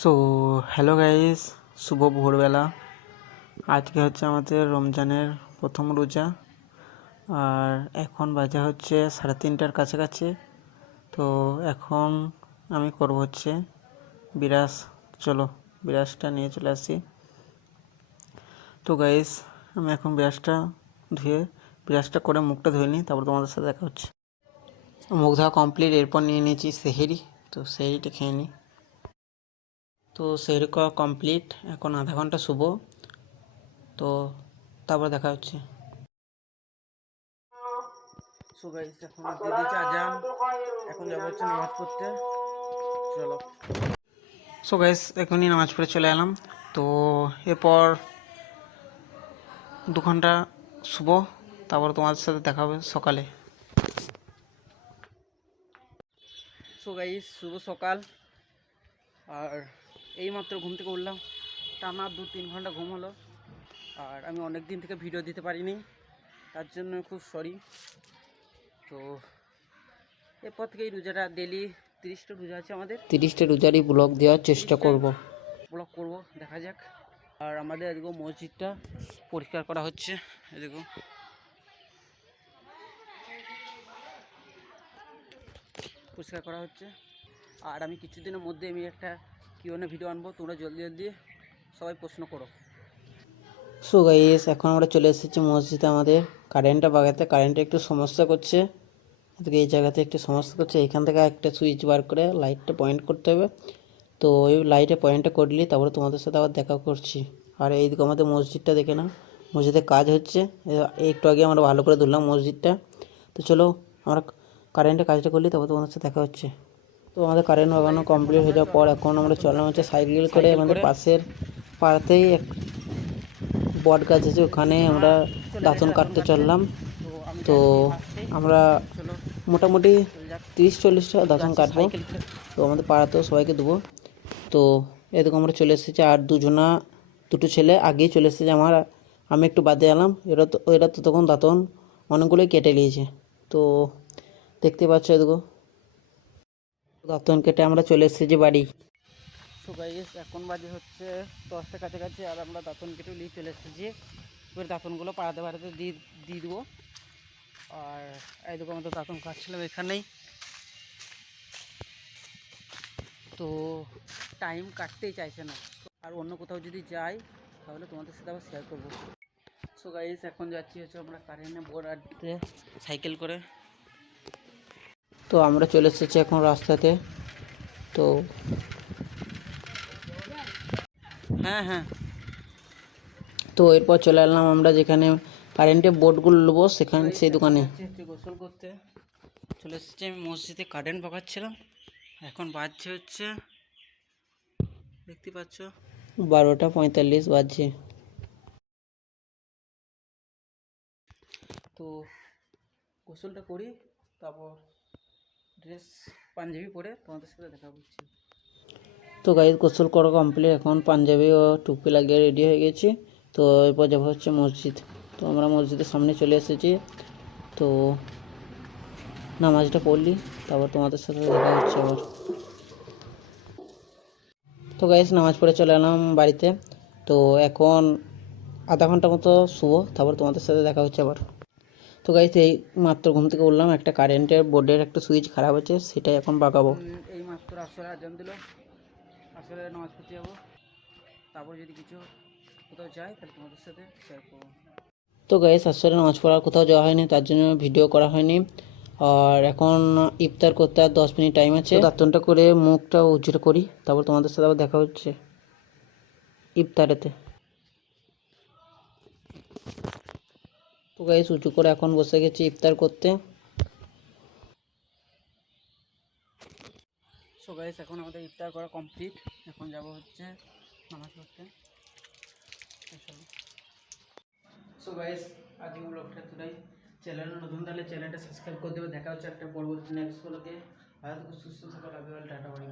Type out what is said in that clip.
So hello guys শুভ ভোরবেলা। আজকে হচ্ছে আমাদের রমজানের প্রথম রোজা। আর এখন বাজে হচ্ছে সাড়ে তিনটার কাছাকাছি। তো এখন আমি করব হচ্ছে বিরাস। চলো, বিরাসটা নিয়ে চলে আসি। তো গাইস আমি এখন বিরাসটা ধুয়ে, বিরাসটা করে মুখটা ধুয়ে নিই, তারপর তোমাদের সাথে দেখা হচ্ছে। মুখ ধোয়া কমপ্লিট এরপর নিয়ে নিয়েছি সেহেরি। তো সেহেরিটা খেয়ে নিই। তো সেহেরি করা কমপ্লিট এখন আধা ঘণ্টা শুভ। তো তারপর দেখা হচ্ছে। সো গাইস এখন যাব হচ্ছে নামাজ পড়তে। চলো। সো গাইস এখনই নামাজ পড়ে চলে এলাম। তো এরপর দু ঘণ্টা শুভ। তারপর তোমাদের সাথে দেখা হবে সকালে। সো গাইস শুভ সকাল। আর এইমাত্র ঘুম থেকে উঠলাম। টানা দু তিন ঘণ্টা ঘুম হলো। আর আমি অনেক দিন থেকে ভিডিও দিতে পারিনি। তার জন্য খুব সরি তো এরপর থেকে এই রোজাটা ডেলি তিরিশটা রোজা আছে আমাদের। তিরিশটা রোজারই ব্লগ দেওয়ার চেষ্টা করব। ব্লগ করব দেখা যাক। আর আমাদের এদিকেও মসজিদটা পরিষ্কার করা হচ্ছে। এদিকেও। পরিষ্কার করা হচ্ছে। আর আমি কিছুদিনের মধ্যে আমি একটা কিউনে ভিডিও আনব? তোমরা জলদি জলদি সবাই প্রশ্ন করো। সো গাইস এখন আমরা চলে এসেছি মসজিদে আমাদের কারেন্টটা বাগাতে। কারেন্টে একটু সমস্যা করছে। এদিকে এই জায়গাতে একটু সমস্যা করছে। এখান থেকে একটা সুইচ বার করে লাইটটা পয়েন্ট করতে হবে। তো ওই লাইটে পয়েন্টটা করলি তারপরে তোমাদের সাথে আবার দেখা করছি। আর এইদিকে আমাদের মসজিদটা দেখে না মসজিদে কাজ হচ্ছে। একটু আগে আমরা ভালো করে ধরলাম মসজিদটা। তো চলো আমরা কারেন্টে কাজটা করলি তারপর তোমাদের সাথে দেখা হচ্ছে। তো আমাদের কারেন্ট লাগানো কমপ্লিট হয়ে যাওয়ার পর এখন আমরা চললাম হচ্ছে সাইকেল করে আমাদের পাশের পাড়াতেই এক বট গাছ আছে ওখানে আমরা দাঁতন কাটতে চললাম। তো আমরা মোটামুটি তিরিশ চল্লিশটা দাঁতন কাটবো। তো আমাদের পাড়াতেও সবাইকে দেবো। তো এরকম আমরা চলে এসেছি আর দুজনা দুটো ছেলে আগেই চলে এসেছে আমার। আমি একটু বাদে এলাম এরা তো এরা তো তখন দাঁতন অনেকগুলোই কেটে নিয়েছে। তো দেখতে পাচ্ছ এদিকে দাঁতন কেটে আমরা চলে এসেছি বাড়ি। তো গাইস এখন বাজে হচ্ছে দশটা কাছাকাছি আর আমরা দাঁতন কেটে নিয়ে চলে এসেছি। এবার দাঁতনগুলো পাড়াতে পাড়াতে দিয়ে দিয়ে দেবো। আর এই দেখো আমাদের দাঁতন কাটছিলাম এখানেই। তো টাইম কাটতেই চাইছে না। আর অন্য কোথাও যদি যাই, তাহলে তোমাদের সাথে আবার শেয়ার করব। সো গাইস এখন যাচ্ছি হচ্ছে আমরা কারেন্টে বোর্ড আনতে সাইকেল করে। তো আমরা চলে এসেছি এখন রাস্তাতে। তো হ্যাঁ হ্যাঁ। তো এরপর চলে এলাম আমরা যেখানে কারেন্টের বোর্ডগুলো নেব সেখানে সেই দোকানে। গোসল করতে। চলে এসেছি আমি মসজিদে কারেন্ট পাকাচ্ছিলাম। এখন বাজছে হচ্ছে দেখতে পাচ্ছ? বারোটা পঁয়তাল্লিশ বাজছে। তো গোসলটা করি তারপর ড্রেস, পাঞ্জাবি পরে তোমাদের সাথে দেখা করছি। তো গাইজ গোসল করা কমপ্লিট এখন পাঞ্জাবি ও টুপি লাগিয়ে রেডি হয়ে গেছি। তো এরপর যাব হচ্ছে মসজিদ। তো আমরা মসজিদের সামনে চলে এসেছি। তো নামাজটা পড়লি, তারপর তোমাদের সাথে দেখা হচ্ছে আবার। তো গাইজ নামাজ পড়ে চলে এলাম বাড়িতে। তো এখন আধা ঘণ্টা মতো শুভ তারপর তোমাদের সাথে দেখা হচ্ছে আবার। তো গাইজ এই মাত্র ঘুম থেকে উঠলাম একটা কারেন্টের বোর্ডের একটা সুইচ খারাপ আছে সেটাই এখন বাগাবো। এই মাত্র আসরে আজান দিল। আসরে নামাজ পড়তে যাব। তারপর যদি কিছু কোথাও যাই তাহলে তোমাদের সাথে শেয়ার করব। তো গাইস আসলে নামাজ পড়ার কোথাও যাওয়া হয়নি তার জন্য ভিডিও করা হয়নি। আর এখন ইফতার করতে আর দশ মিনিট টাইম আছে। দাঁতনটা করে মুখটা উজ্জ্বল করি তারপর তোমাদের সাথে আবার দেখা হচ্ছে। ইফতারেতে। তো গাইস উঁচু করে এখন বসে গেছি ইফতার করতে। সো এখন আমাদের ইফতার করা কমপ্লিট এখন যাব হচ্ছে নামাজ পড়তে। সো গাইস আজকে ব্লগটা তোরাই চ্যানেল নতুন তাহলে চ্যানেলটা সাবস্ক্রাইব করে দেবে। দেখা হচ্ছে একটা পরবর্তী নেক্সট ব্লগে থেকে, সুস্থ থাকো লাভ টাটা বাই